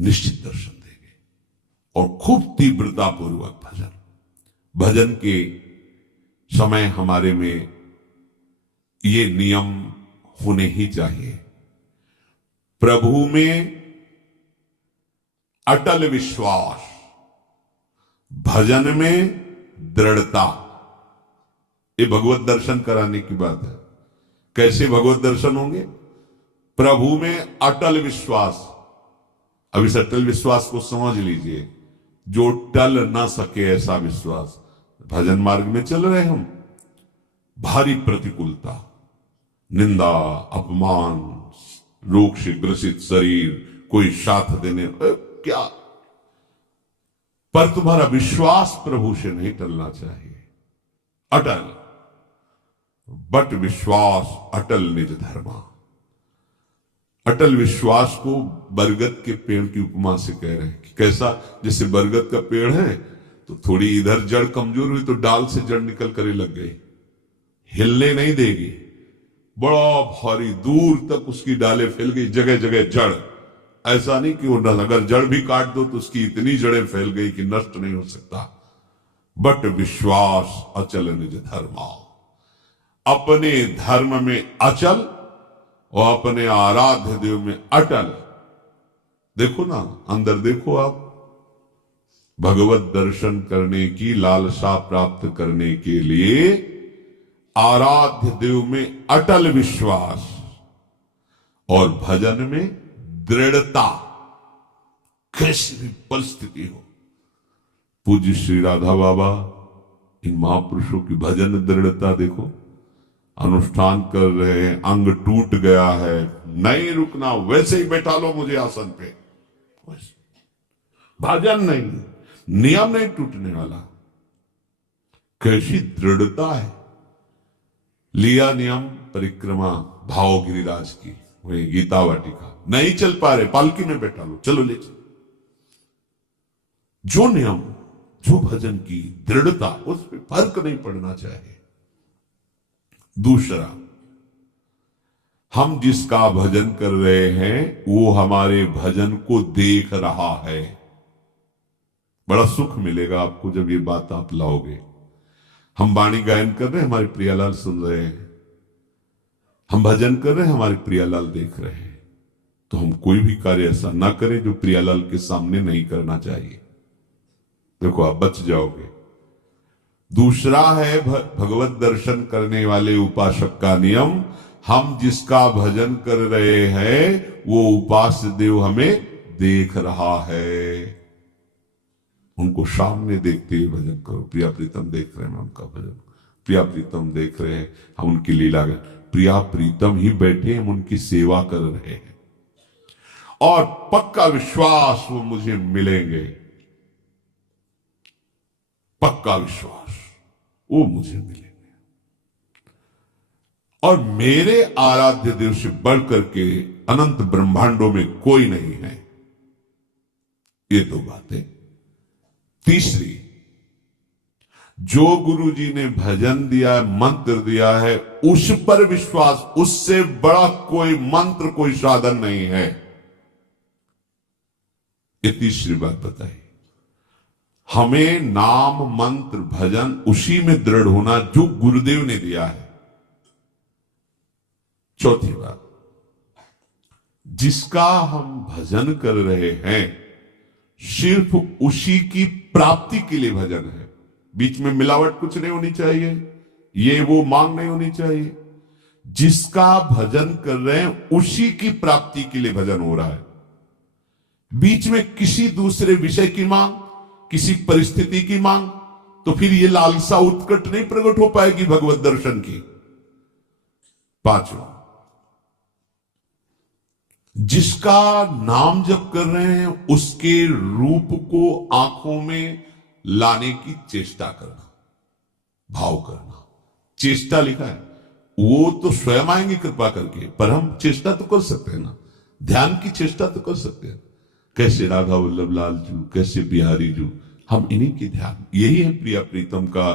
निश्चित दर्शन देंगे। और खूब तीव्रता पूर्वक भजन के समय हमारे में ये नियम होने ही चाहिए। प्रभु में अटल विश्वास, भजन में दृढ़ता। ये भगवत दर्शन कराने की बात है। कैसे भगवत दर्शन होंगे? प्रभु में अटल विश्वास। अब इस अटल विश्वास को समझ लीजिए, जो टल ना सके ऐसा विश्वास। भजन मार्ग में चल रहे हम, भारी प्रतिकूलता, निंदा, अपमान, रोग से ग्रसित शरीर, कोई साथ देने क्या, पर तुम्हारा विश्वास प्रभु से नहीं टलना चाहिए। अटल, बट विश्वास अटल निज धर्मा। अटल विश्वास को बरगद के पेड़ की उपमा से कह रहे हैं कि कैसा, जैसे बरगद का पेड़ है तो थोड़ी इधर जड़ कमजोर हुई तो डाल से जड़ निकल कर लग गई, हिलने नहीं देगी, बड़ा भारी दूर तक उसकी डालें फैल गई, जगह जगह जड़। ऐसा नहीं कि वो अगर जड़ भी काट दो तो उसकी इतनी जड़ें फैल गई कि नष्ट नहीं हो सकता। बट विश्वास अचल निज धर्मा। अपने धर्म में अचल और अपने आराध्य देव में अटल। देखो ना, अंदर देखो आप, भगवत दर्शन करने की लालसा प्राप्त करने के लिए आराध्य देव में अटल विश्वास और भजन में दृढ़ता। कैसी भी परिस्थिति हो, पूज्य श्री राधा बाबा, इन महापुरुषों की भजन दृढ़ता देखो। अनुष्ठान कर रहे हैं, अंग टूट गया है, नहीं रुकना, वैसे ही बैठा लो मुझे आसन पे। भजन नहीं, नियम नहीं टूटने वाला। कैसी दृढ़ता है। लिया नियम परिक्रमा भाव गिरिराज की, वही गीता वाटिका, नहीं चल पा रहे, पालकी में बैठा लो, चलो ले चलो। जो नियम, जो भजन की दृढ़ता, उस पर फर्क नहीं पड़ना चाहिए। दूसरा, हम जिसका भजन कर रहे हैं वो हमारे भजन को देख रहा है। बड़ा सुख मिलेगा आपको जब ये बात आप लाओगे। हम वाणी गायन कर रहे हैं, हमारे प्रियालाल सुन रहे हैं, हम भजन कर रहे हैं, हमारे प्रियालाल देख रहे हैं। तो हम कोई भी कार्य ऐसा ना करें जो प्रियालाल के सामने नहीं करना चाहिए। देखो आप बच जाओगे। दूसरा है भगवत दर्शन करने वाले उपासक का नियम, हम जिसका भजन कर रहे हैं वो उपास्य देव हमें देख रहा है। उनको सामने देखते हुए भजन करो। प्रिया प्रीतम देख रहे हैं, मैं उनका भजन, प्रिया प्रीतम देख रहे हैं, हम उनकी लीला, प्रिया प्रीतम ही बैठे, हम उनकी सेवा कर रहे हैं और पक्का विश्वास वो मुझे मिलेंगे। पक्का विश्वास वो मुझे मिलेंगे और मेरे आराध्य देव से बढ़कर के अनंत ब्रह्मांडों में कोई नहीं है। ये दो बातें। तीसरी, जो गुरु जी ने भजन दिया है, मंत्र दिया है, उस पर विश्वास, उससे बड़ा कोई मंत्र, कोई साधन नहीं है। ये तीसरी बात बताई। हमें नाम मंत्र भजन उसी में दृढ़ होना जो गुरुदेव ने दिया है। चौथी बात, जिसका हम भजन कर रहे हैं सिर्फ उसी की प्राप्ति के लिए भजन है। बीच में मिलावट कुछ नहीं होनी चाहिए, ये वो मांग नहीं होनी चाहिए। जिसका भजन कर रहे हैं उसी की प्राप्ति के लिए भजन हो रहा है। बीच में किसी दूसरे विषय की मांग, किसी परिस्थिति की मांग, तो फिर ये लालसा उत्कट नहीं प्रकट हो पाएगी भगवत दर्शन की। पांचवा, जिसका नाम जप कर रहे हैं उसके रूप को आंखों में लाने की चेष्टा करना, भाव करना। चेष्टा लिखा है, वो तो स्वयं आएंगे कृपा करके, पर हम चेष्टा तो कर सकते हैं ना, ध्यान की चेष्टा तो कर सकते हैं। कैसे राधा वल्लभ लाल जू, कैसे बिहारी जू, हम इन्हीं की ध्यान, यही है प्रिया प्रीतम का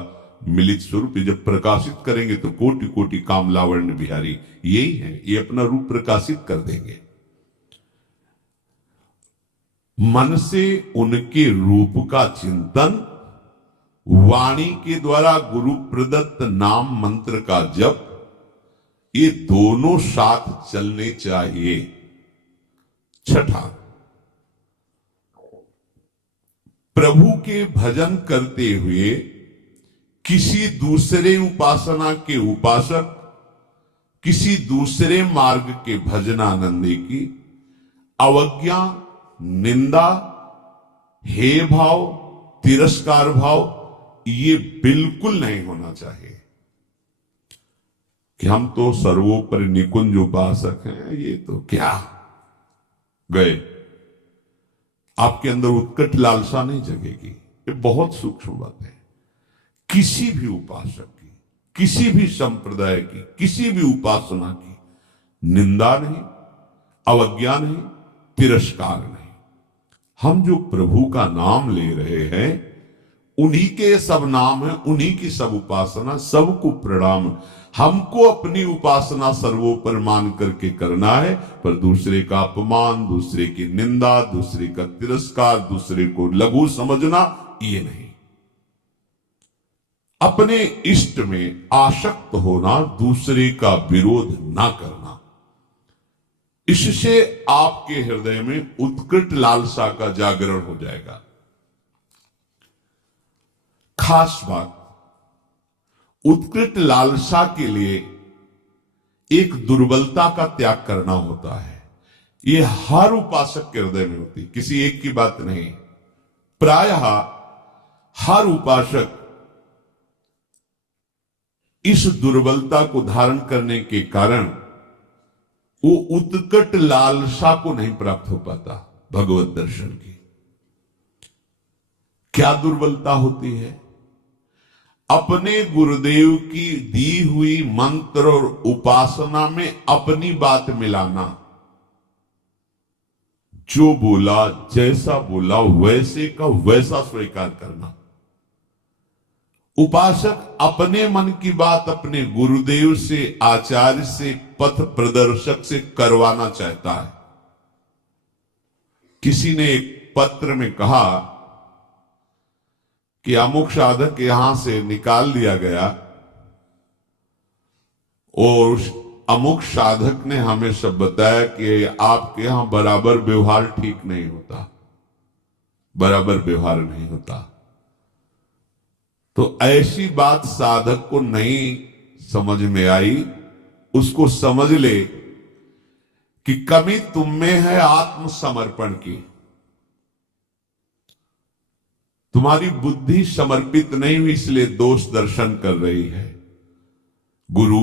मिलित स्वरूप। जब प्रकाशित करेंगे तो कोटि कोटि काम लावण्य बिहारी, यही है, ये अपना रूप प्रकाशित कर देंगे। मन से उनके रूप का चिंतन, वाणी के द्वारा गुरु प्रदत्त नाम मंत्र का जप, ये दोनों साथ चलने चाहिए। छठा, प्रभु के भजन करते हुए किसी दूसरे उपासना के उपासक, किसी दूसरे मार्ग के भजनानंदी की अवज्ञा, निंदा, हे भाव, तिरस्कार भाव, ये बिल्कुल नहीं होना चाहिए कि हम तो सर्वोपरि निकुंज उपासक हैं, ये तो क्या गए। आपके अंदर उत्कट लालसा नहीं जगेगी। ये बहुत सूक्ष्म बात है। किसी भी उपासक की, किसी भी संप्रदाय की, किसी भी उपासना की निंदा नहीं, अवज्ञा नहीं, तिरस्कार नहीं। हम जो प्रभु का नाम ले रहे हैं, उन्हीं के सब नाम है, उन्हीं की सब उपासना, सबको प्रणाम। हमको अपनी उपासना सर्वोपर मान करके करना है, पर दूसरे का अपमान, दूसरे की निंदा, दूसरे का तिरस्कार, दूसरे को लघु समझना, ये नहीं। अपने इष्ट में आसक्त होना, दूसरे का विरोध ना करना, इससे आपके हृदय में उत्कट लालसा का जागरण हो जाएगा। खास बात, उत्कृष्ट लालसा के लिए एक दुर्बलता का त्याग करना होता है। यह हर उपासक के हृदय में होती, किसी एक की बात नहीं। प्रायः हर उपासक इस दुर्बलता को धारण करने के कारण वो उत्कट लालसा को नहीं प्राप्त हो पाता भगवत दर्शन की। क्या दुर्बलता होती है? अपने गुरुदेव की दी हुई मंत्र और उपासना में अपनी बात मिलाना। जो बोला, जैसा बोला, वैसे का वैसा स्वीकार करना। उपासक अपने मन की बात अपने गुरुदेव से, आचार्य से, पथ प्रदर्शक से करवाना चाहता है। किसी ने एक पत्र में कहा कि अमुक साधक यहां से निकाल दिया गया और उस अमुक साधक ने हमें सब बताया कि आपके यहां बराबर व्यवहार ठीक नहीं होता, बराबर व्यवहार नहीं होता। तो ऐसी बात साधक को नहीं समझ में आई, उसको समझ ले कि कमी तुम में है आत्मसमर्पण की। तुम्हारी बुद्धि समर्पित नहीं हुई, इसलिए दोष दर्शन कर रही है। गुरु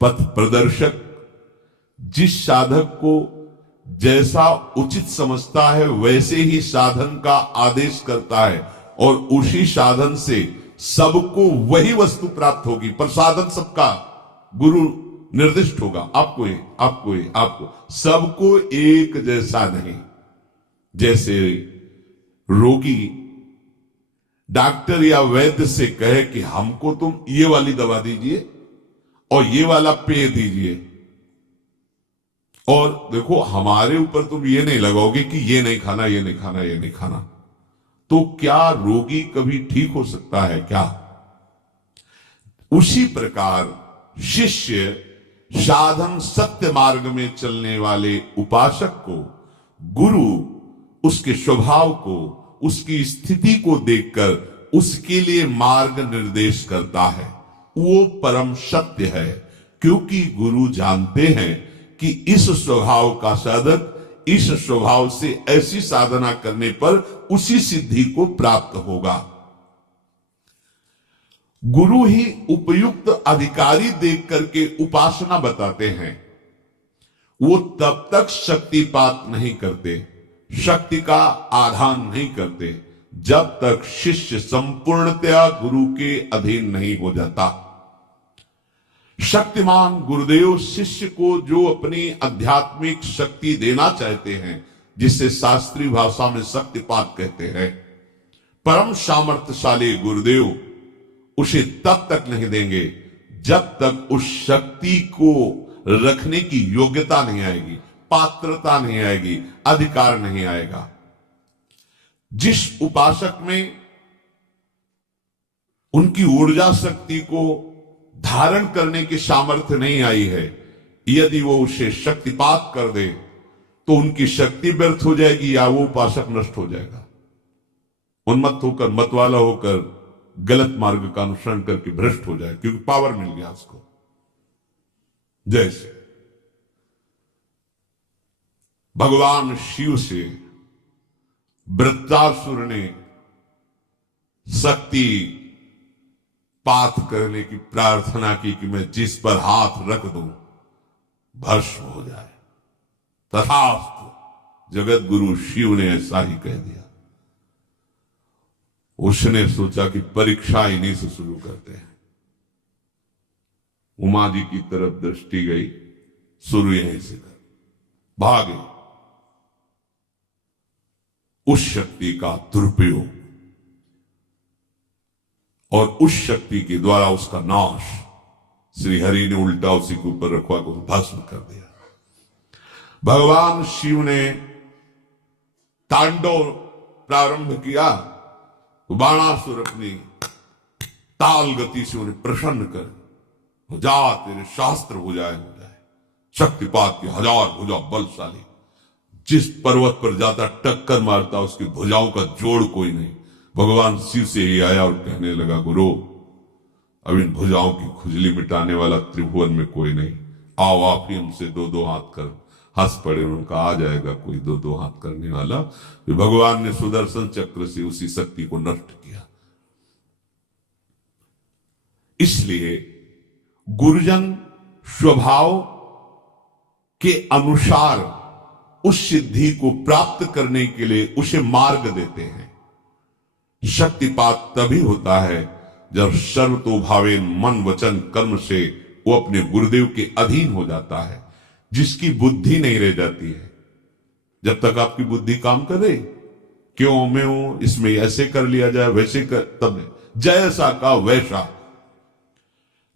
पथ प्रदर्शक जिस साधक को जैसा उचित समझता है वैसे ही साधन का आदेश करता है और उसी साधन से सबको वही वस्तु प्राप्त होगी, पर साधन सबका गुरु निर्दिष्ट होगा। आपको सबको एक जैसा नहीं। जैसे रोगी डॉक्टर या वैद्य से कहे कि हमको तुम ये वाली दवा दीजिए और ये वाला पेय दीजिए, और देखो हमारे ऊपर तुम ये नहीं लगाओगे कि ये नहीं खाना, ये नहीं खाना, ये नहीं खाना, तो क्या रोगी कभी ठीक हो सकता है क्या? उसी प्रकार शिष्य साधन सत्य मार्ग में चलने वाले उपासक को गुरु उसके स्वभाव को, उसकी स्थिति को देखकर उसके लिए मार्ग निर्देश करता है। वो परम सत्य है, क्योंकि गुरु जानते हैं कि इस स्वभाव का साधक इस स्वभाव से ऐसी साधना करने पर उसी सिद्धि को प्राप्त होगा। गुरु ही उपयुक्त अधिकारी देख करके उपासना बताते हैं। वो तब तक शक्तिपात नहीं करते, शक्ति का आधान नहीं करते, जब तक शिष्य संपूर्णतया गुरु के अधीन नहीं हो जाता। शक्तिमान गुरुदेव शिष्य को जो अपनी आध्यात्मिक शक्ति देना चाहते हैं, जिसे शास्त्रीय भाषा में शक्तिपात कहते हैं, परम सामर्थ्यशाली गुरुदेव उसे तब तक नहीं देंगे जब तक उस शक्ति को रखने की योग्यता नहीं आएगी, पात्रता नहीं आएगी, अधिकार नहीं आएगा। जिस उपासक में उनकी ऊर्जा शक्ति को धारण करने की सामर्थ्य नहीं आई है, यदि वो उसे शक्तिपात कर दे तो उनकी शक्ति व्यर्थ हो जाएगी या वो उपासक नष्ट हो जाएगा। उन्मत्त होकर, मतवाला होकर गलत मार्ग का अनुसरण करके भ्रष्ट हो जाए, क्योंकि पावर मिल गया उसको। जैसे भगवान शिव से वृत्रासुर ने शक्ति पात करने की प्रार्थना की कि मैं जिस पर हाथ रख दूं भस्म हो जाए। तथास्तु, जगत गुरु शिव ने ऐसा ही कह दिया। उसने सोचा कि परीक्षा इन्हीं से शुरू करते हैं। उमा जी की तरफ दृष्टि गई, शुरू यहीं से कर, भागे। उस शक्ति का दुरुपयोग और उस शक्ति के द्वारा उसका नाश श्री हरि ने उल्टा उसी के ऊपर रखवा को भस्म कर दिया। भगवान शिव ने तांडव प्रारंभ किया तो बाणासुर अपनी ताल गति से उन्हें प्रसन्न कर, हो जा तेरे शास्त्र हो जाए शक्तिपात की हजार भुजा बलशाली। जिस पर्वत पर जाता टक्कर मारता उसकी भुजाओं का जोड़ कोई नहीं। भगवान शिव से ही आया और कहने लगा, गुरु अब इन भुजाओं की खुजली मिटाने वाला त्रिभुवन में कोई नहीं, आओ आप ही हमसे दो दो हाथ कर। हंस पड़े, उनका आ जाएगा कोई दो दो हाथ करने वाला। तो भगवान ने सुदर्शन चक्र से उसी शक्ति को नष्ट किया। इसलिए गुरुजन स्वभाव के अनुसार उस सिद्धि को प्राप्त करने के लिए उसे मार्ग देते हैं। शक्तिपात तभी होता है जब सर्वतोभावेन मन वचन कर्म से वो अपने गुरुदेव के अधीन हो जाता है, जिसकी बुद्धि नहीं रह जाती है। जब तक आपकी बुद्धि काम करे, क्यों मैं हूं, इसमें ऐसे कर लिया जाए, वैसे कर, तब जैसा का वैसा।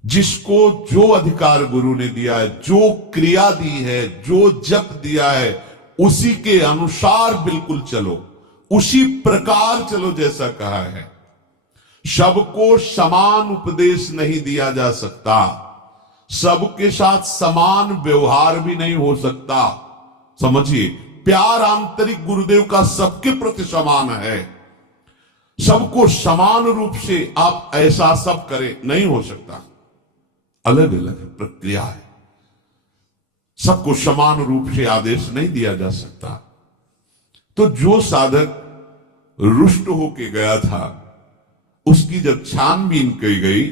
जिसको जो अधिकार गुरु ने दिया है, जो क्रिया दी है, जो जप दिया है, उसी के अनुसार बिल्कुल चलो, उसी प्रकार चलो जैसा कहा है। सबको समान उपदेश नहीं दिया जा सकता, सबके साथ समान व्यवहार भी नहीं हो सकता। समझिए, प्यार आंतरिक गुरुदेव का सबके प्रति समान है। सबको समान रूप से आप ऐसा सब करें, नहीं हो सकता। अलग अलग प्रक्रिया है, सबको समान रूप से आदेश नहीं दिया जा सकता। तो जो साधक रुष्ट होके गया था, उसकी जब छानबीन की गई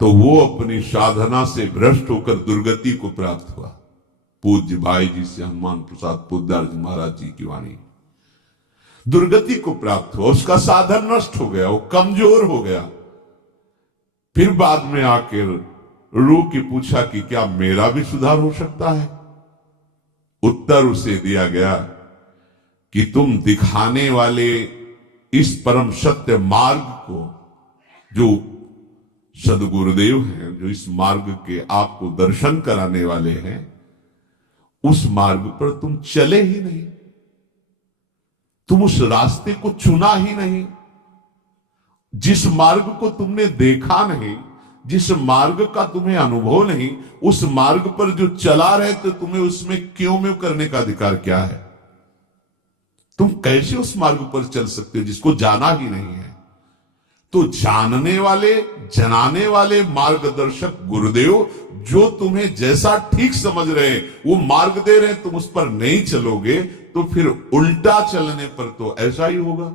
तो वो अपनी साधना से भ्रष्ट होकर दुर्गति को प्राप्त हुआ। पूज्य भाई जी से हनुमान प्रसाद पोद्दार जी महाराज जी की वाणी, दुर्गति को प्राप्त हुआ, उसका साधन नष्ट हो गया, वो कमजोर हो गया। फिर बाद में आकर रो के पूछा कि क्या मेरा भी सुधार हो सकता है? उत्तर उसे दिया गया कि तुम दिखाने वाले इस परम सत्य मार्ग को, जो सदगुरुदेव हैं, जो इस मार्ग के आपको दर्शन कराने वाले हैं, उस मार्ग पर तुम चले ही नहीं, तुम उस रास्ते को चुना ही नहीं। जिस मार्ग को तुमने देखा नहीं, जिस मार्ग का तुम्हें अनुभव नहीं, उस मार्ग पर जो चला रहे तो तुम्हें उसमें क्यों में करने का अधिकार क्या है? तुम कैसे उस मार्ग पर चल सकते हो जिसको जाना ही नहीं है? तो जानने वाले, जनाने वाले मार्गदर्शक गुरुदेव जो तुम्हें जैसा ठीक समझ रहे, वो मार्ग दे रहे, तुम उस पर नहीं चलोगे तो फिर उल्टा चलने पर तो ऐसा ही होगा।